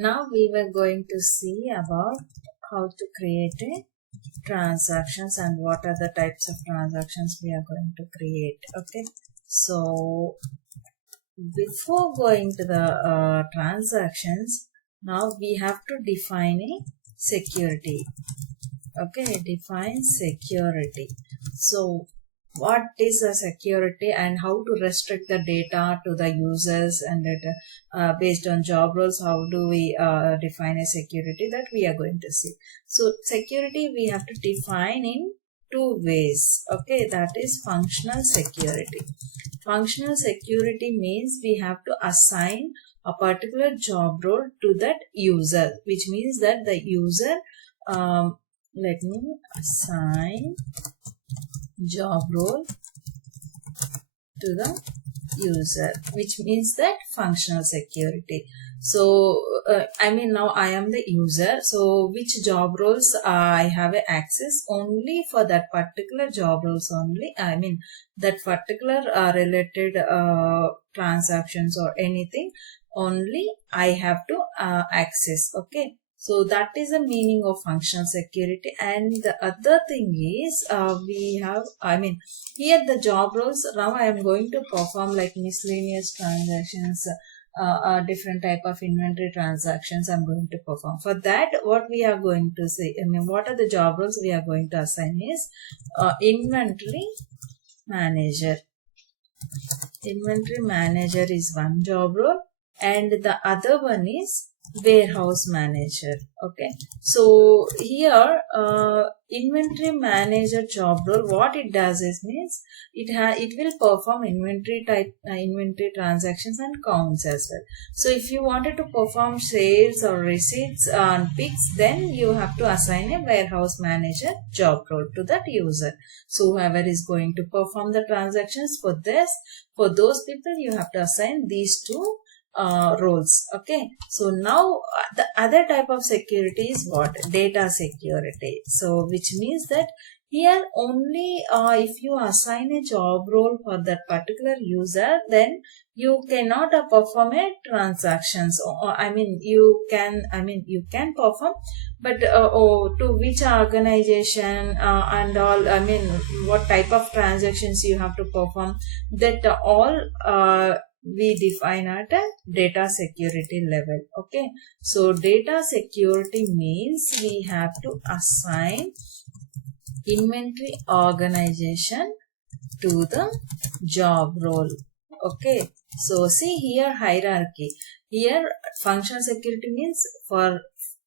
Now we were going to see about how to create a transactions and what are the types of transactions we are going to create. Okay, so before going to the transactions, now we have to define a security. Okay, define security. So what is a security and how to restrict the data to the users, and based on job roles, how do we define a security, that we are going to see. So security we have to define in two ways. Okay, that is functional security. Functional security means we have to assign a particular job role to that user, which means that the user, let me assign job role to the user, which means that functional security. So I mean, now I am the user, so which job roles I have access only for that particular job roles only. I mean that particular related transactions or anything only I have to access. Okay, so that is the meaning of functional security. And the other thing is we have, I mean, here the job roles, now I am going to perform like miscellaneous transactions, different type of inventory transactions I'm going to perform. For that, what we are going to say, I mean, what are the job roles we are going to assign is inventory manager. Inventory manager is one job role, and the other one is warehouse manager. Okay, so here inventory manager job role, what it does is means it will perform inventory type inventory transactions and counts as well. So if you wanted to perform sales or receipts and picks, then you have to assign a warehouse manager job role to that user. So whoever is going to perform the transactions for this, for those people, you have to assign these two roles. Okay, so now the other type of security is what? Data security. So which means that here only if you assign a job role for that particular user, then you cannot perform a transactions, or I mean you can, I mean you can perform, but to which organization and all, I mean what type of transactions you have to perform, that all we define at a data security level. Okay, so data security means we have to assign inventory organization to the job role. Okay, so see here hierarchy. Here functional security means for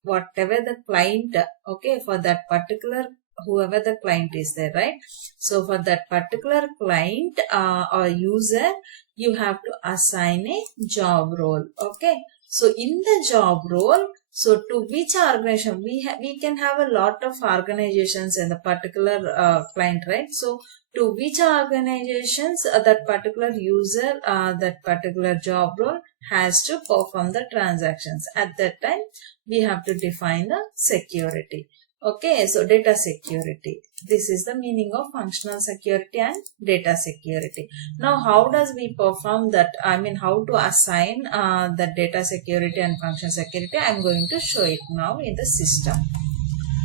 whatever the client, okay, for that particular, whoever the client is there, right? So for that particular client or user, you have to assign a job role. Okay, so in the job role, so to which organization, we can have a lot of organizations in the particular client, right? So to which organizations that particular user, that particular job role has to perform the transactions. At that time, we have to define the security. Okay, so data security. This is the meaning of functional security and data security. Now, how does we perform that? I mean, how to assign the data security and functional security? I am going to show it now in the system.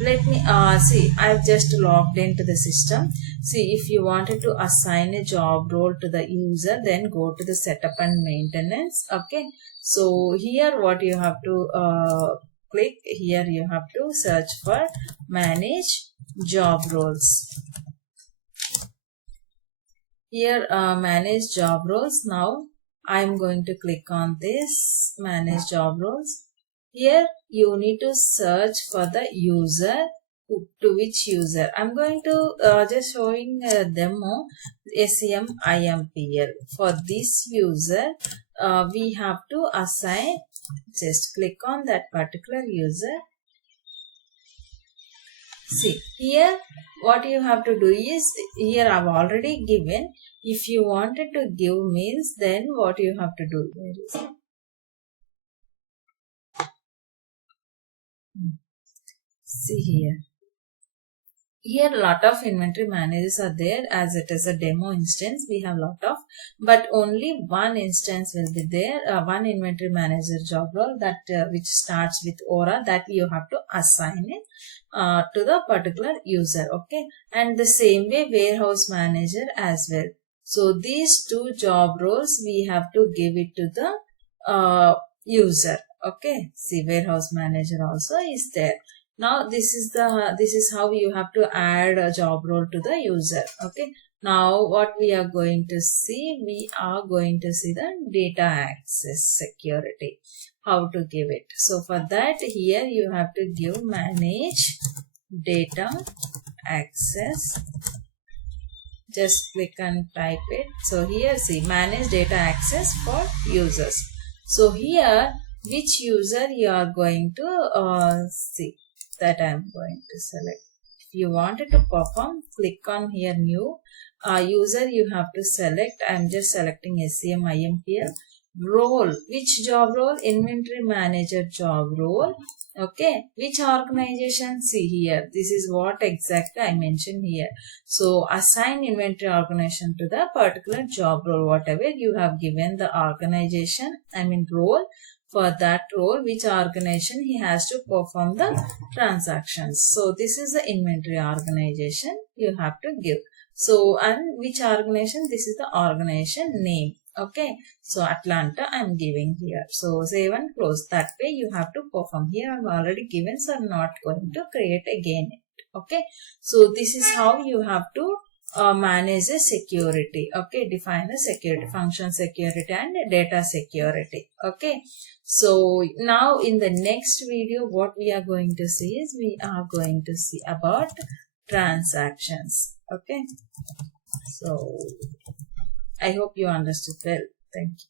Let me see, I've just logged into the system. See, if you wanted to assign a job role to the user, then go to the setup and maintenance. Okay, so here what you have to click, here you have to search for manage job roles. Here manage job roles. Now I'm going to click on this manage job roles. Here you need to search for the user, to which user. I'm going to just showing a demo SEMIMPL. For this user, we have to assign, just click on that particular user. See, here what you have to do is, here I've already given. If you wanted to give means, then what you have to do? Where is it? See here. here a lot of inventory managers are there. As it is a demo instance, we have lot of, but only one instance will be there, one inventory manager job role that which starts with Aura, that you have to assign it to the particular user. Okay, and the same way warehouse manager as well. So these two job roles we have to give it to the user. Okay, see, warehouse manager also is there. Now this is how you have to add a job role to the user. Okay, now what we are going to see, we are going to see the data access security, how to give it. So for that, here you have to give manage data access. Just click and type it. So here, see, manage data access for users. So here, which user you are going to see, that I am going to select. If you wanted to perform, click on here new user, you have to select. I am just selecting SCM IMPL. Role, which job role? Inventory manager job role. Okay, which organization? See here, this is what exactly I mentioned here. So assign inventory organization to the particular job role, whatever you have given the organization, I mean role. For that role, which organization he has to perform the transactions. So this is the inventory organization you have to give. So, and which organization? This is the organization name. Okay, so Atlanta I am giving here. So save and close. That way you have to perform. Here I have already given, so I am not going to create again. Okay, so this is how you have to manage the security. Okay, define the security, function security and data security. Okay, so now in the next video, what we are going to see is we are going to see about transactions. Okay, so I hope you understood well. Thank you.